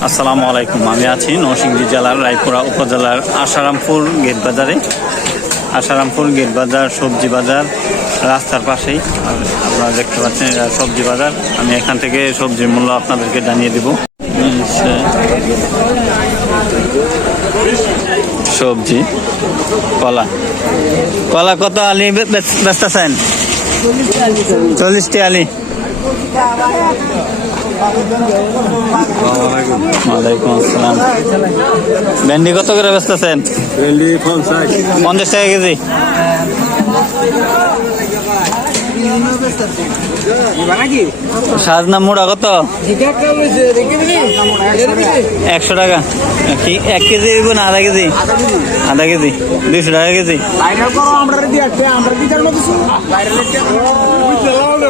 আসসালামু আলাইকুম। আমি আছি নরসিংদী জেলার রায়পুরা উপজেলার আশারামপুর গেট বাজারে। আশারামপুর গেট বাজার, সবজি বাজার, রাস্তার পাশেই। আপনারা দেখতে পাচ্ছেন সবজি বাজার। আমি এখান থেকে সবজির মূল্য আপনাদেরকে জানিয়ে দেব। সবজি, কলা। কলা কত আলি বে- বেচ- বেচতেছেন? চল্লিশটি আলি। ওয়ালাইকুম আসসালাম। ভেন্ডি কত করে বেচতেছেন? ভেন্ডি পঞ্চাশ। টাকা কেজি। সাজনা মুড়া কত? একশো টাকা। কি এক কেজি না আধা কেজি? আধা কেজি। দুইশো টাকা কেজি।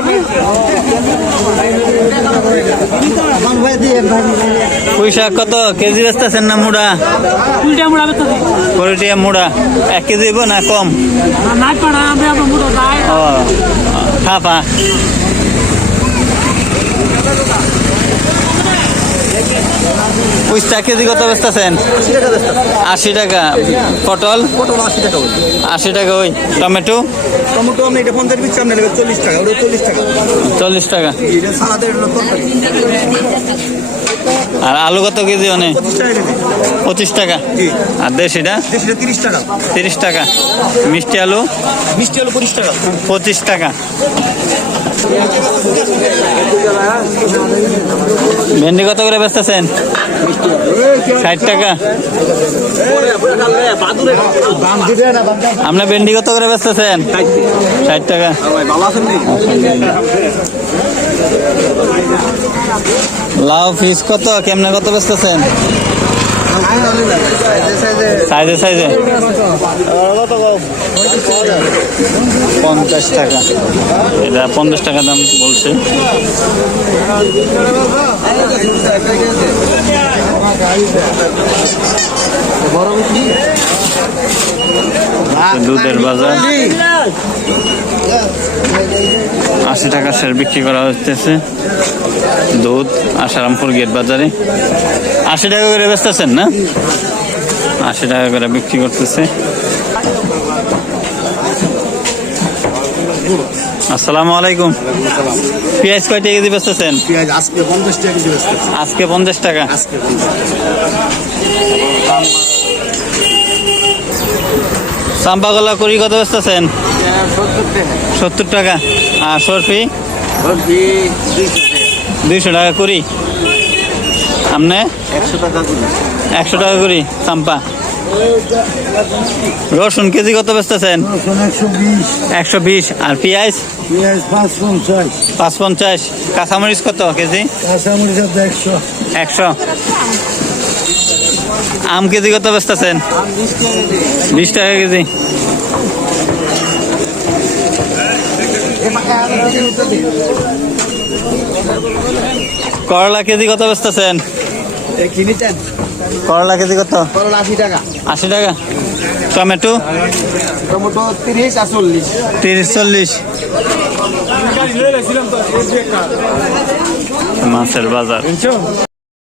পুঁই শাক কত? কেজি বেচতেছেন না মুড়া? উল্টা মুড়া এক কেজি হইব না কম? ও ফাফা পুঁইশা কেজি কত বেচতেছেন? আশি টাকা। পটল? পটল আশি টাকা ওই। আশি টাকা ওই টমেটো? টমেটো আপনি এটা পঞ্চাশ পিস আপনি নেবেন চল্লিশ টাকা ওটা চল্লিশ টাকা। চল্লিশ টাকা। সালাদের তরকারি। আর আলু কত কেজি অনেক পঁচিশ টাকা আর দেশিটা তিরিশ টাকা। তিরিশ টাকা। মিষ্টি আলু? মিষ্টি হলো পঁচিশ টাকা। পঁচিশ টাকা। ভেন্ডি কত করে বেচতেছেন? ষাট টাকা। আপনার ভেন্ডি কত করে বেচতেছেন? ষাট টাকা। লাউ ফিস কত? কেমনে কত বেচতেছেন? সাইজে সাইজে পঞ্চাশ টাকা। এটা পঞ্চাশ টাকা দাম বলছে। দুধের বাজার। আশি টাকা শেয়ার বিক্রি করা হচ্ছে দুধ আশারামপুর গেট বাজারে। আশি টাকা করে বেচতেছেন না? আশি টাকা করে বিক্রি করতেছে। আসসালামু আলাইকুম। পেঁয়াজ কয়টা কেজি বেচতেছেন? আজকে পঞ্চাশ টাকা। আজকে পঞ্চাশ টাকা। আজকে চাম্পা কলা করি কত বেচতেছেন? সত্তর টাকা। আর সরফি? দুইশো টাকা। করি। আপনি একশো টাকা করে। একশো টাকা করি চাম্পা। রসুন কেজি কত বেচতেছেন? একশো বিশ। একশো বিশ। আর পেঁয়াজ? পাঁচ পঞ্চাশ। কাঁচামরিচ কত কেজি? একশো। আম কেজি কত বেচতেছেন? বিশ টাকা কেজি। করলা কেজি কত বেচতেছেন? করলা কেজি কত? আশি টাকা। আশি টাকা। টমেটো? টমেটো তিরিশ আর চল্লিশ। তিরিশ চল্লিশ। মাছের বাজার।